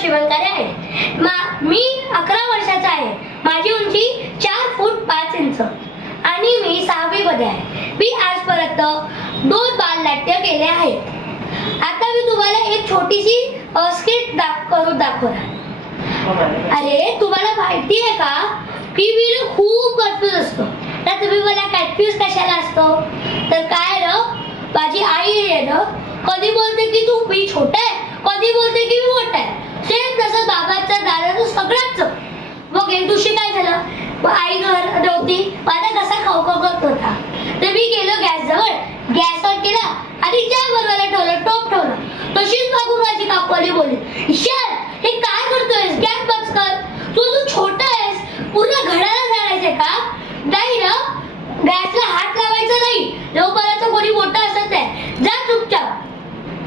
शिवंकारे आहे. मी 11 वर्षाचा आहे. माझी उंची 4 फूट 5 इंच आणि मी 6वी मध्ये आहे. मी आजपर्यंत 2 बालनाट्य केले आहेत. आता मी तुम्हाला एक छोटीशी स्किट करून दाखवणार. अरे तुम्हाला माहिती आहे का की मी खूप कन्फ्यूज असतो. तर तुम्ही मला कन्फ्यूज कशाला असतो तर काय ना माझी आई आहे ना कधी बोलते की तू मी छोटा आहे, कधी बोलते की मी मोठा आहे. सेम तसं बाबाच्या दाराचं सगळंच. मग एक दिवशी काय झालं, आई घर नव्हती, माझा कसा खवखवत होता. तर मी गेलो गॅसजवळ, गॅस ऑन केला आणि ज्या बरोबर ठेवलं टोप ठेवलं. तशीच मागून माझी काकवाली बोलली, ईशान हे काय करतोयस, गॅस बंद कर. तू छोटा आहेस, पूर्ण घराला जाणायचंय का? नाही ना, गॅसला हात लावायचा नाही जोपर्यंत कोणी मोठं असत आहे. जा चुपचाप.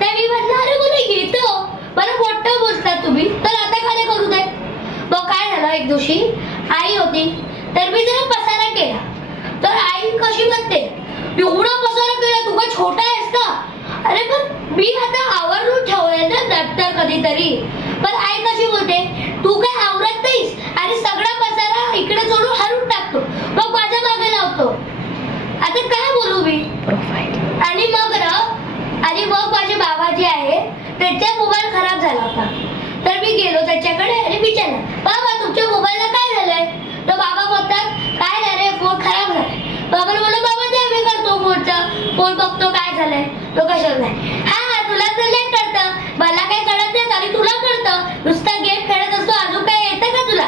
तर मी म्हटलं अरे कोणी घेतो बरं मोठं बोलता तुम्ही, तर आता काय करू दे. मग काय झालं, एक दिवशी आई होती तर मी जरा पसारा केला. तर आई कशी म्हणते, एवढा पसारा केला तू काय छोटा आहेस का? अरे पण मी आता आवरून ठेवले ना दप्तर कधीतरी. पण आई कशी बोलते, तू काय आवरत नाहीस आणि सगळा पसारा इकडे सोडून हरून टाकतो, मग माझ्या मागे लावतो. आता काय बोलू मी. आणि मग माझे बाबा जे आहे त्यांचा मोबाईल खराब झाला होता. तर मी गेलो त्याच्याकडे आणि विचारलं, बाबा तुमच्या मोबाईलला काय झालंय? तर बाबा बोलतात काय नाही रे, फोन खराब झालाय. बाबाला बोललो बाबा ते आम्ही करतो फोनचा, फोन बघतो काय झालंय. तो कशाला नाही, हा तुला तर लय कळतं, मला काही कळत नाही आणि तुला कळतं, नुसता गेम खेळत असतो, अजून काय येतं का तुला.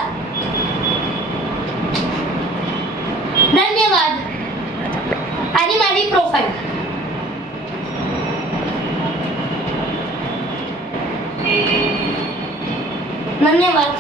धन्यवाद. आणि माझी प्रोफाईल. धन्यवाद.